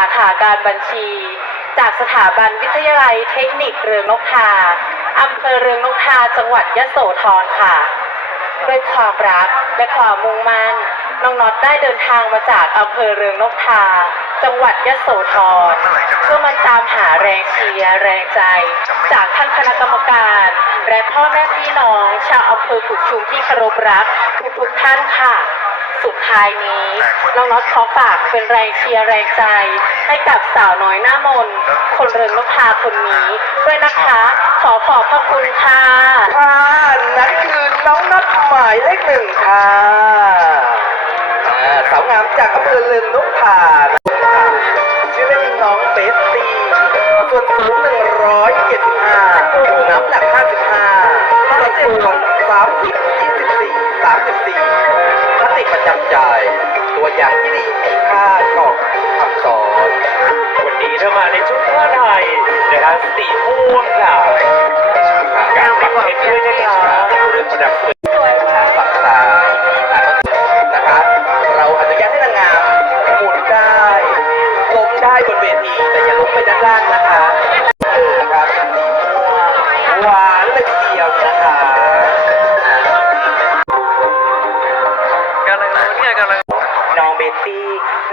าขาการบัญชี จากสถาบันวิทยาลัยเทคนิคเรืองนกทาอำเภอเรืองนกทาจังหวัดยะโสธรค่ะ ด้วยความรักและความมุ่งมั่นน้องน็อตได้เดินทางมาจากอำเภอเรืองนกทา จังหวัดยะโสธรเพื่อมาตามหาแรงเชียร์แรงใจ จากท่านคณะกรรมการ และพ่อแม่พี่น้อง ชาวอำเภอกุดชุมที่เคารพรักทุกๆท่านค่ะ สุดท้ายนี้ น้องน็อตขอฝากเป็นแรงเชียร์แรงใจ ให้กับสาวน้อยหน้ามน คนเรืองนกทาคนนี้ด้วยนะคะ ขอขอบพระคุณค่ะค่ะนั่นคือน้องนัดหมายเลขหนึ่งค่ะสาวงามจากอำเภอเรืองนกทาชื่อเล่นน้องเบสตี้ส่วนสูง175น้ำหนัก55สัดส่วน30 24 34คติประจำใจ ตัวอย่างที่ดีมีค่าก่อบคำสอน วันนี้เรามาในชุดผ้าไทยนะคะสีม่วงค่ะการปักเพชรด้วยนะคะเรื่องประดับ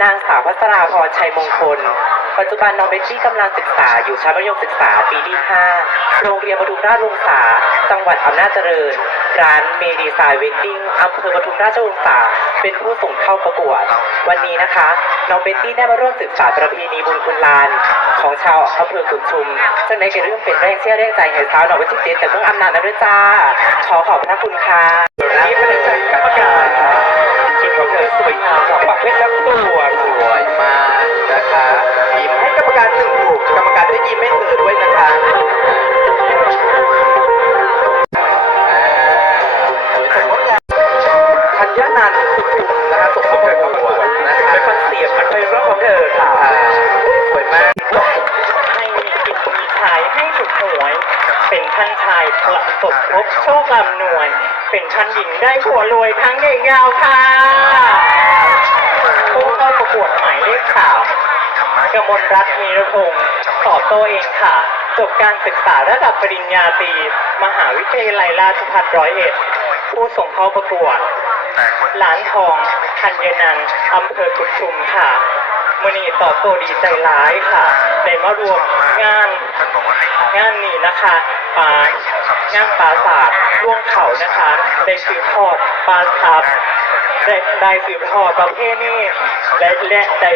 นางสาวพัชราพรชัยมงคล ปัจจุบันน้องเบตตี้กำลังศึกษาอยู่ชั้นมัธยมศึกษาปีที่ 5 โรงเรียนปทุมราชวงศา จังหวัดอำนาจเจริญ ร้านเมดีไซน์เวดดิ้งอำเภอปทุมราชวงศา เป็นผู้ส่งเข้าประกวด วันนี้นะคะ น้องเบตตี้ได้มาร่วมสืบสาประเพณีบุญคุณลาน ของชาวอำเภอกุนชุมจังในเกเรื่องเป็นแรงเชื่อแรงใจให้สาวน่อยวันที่เจ็ดจากเมืองอำนาจนะด้วยจ้า ขอขอบพระคุณค่ะนี่เป็นใจกรรมการชุดของเธอสวยงาม เป็นท่านชายประสบพบโชคลำนวย เป็นท่านหญิงได้ผัวรวยทั้งใหญ่ยาวค่ะผู้เข้าประกวดหมายเลขสามกมลรัตน์มีรพงศ์ตอบโตเองค่ะ จบการศึกษาระดับปริญญาตรีมหาวิทยาลัยราชภัฏร้อยเอ็ด ผู้ส่งเข้าประกวดหลานทองธัญนันอำเภอกุดชุมค่ะมณีตอบโตดีใจร้ายค่ะในมารวมงาน งานนี้นะคะปางานปราสาสตร์ล่วงเขานะคะได้สืบทอดปราสาสตร์ได้ได้สืบทอดประเพณีและและได้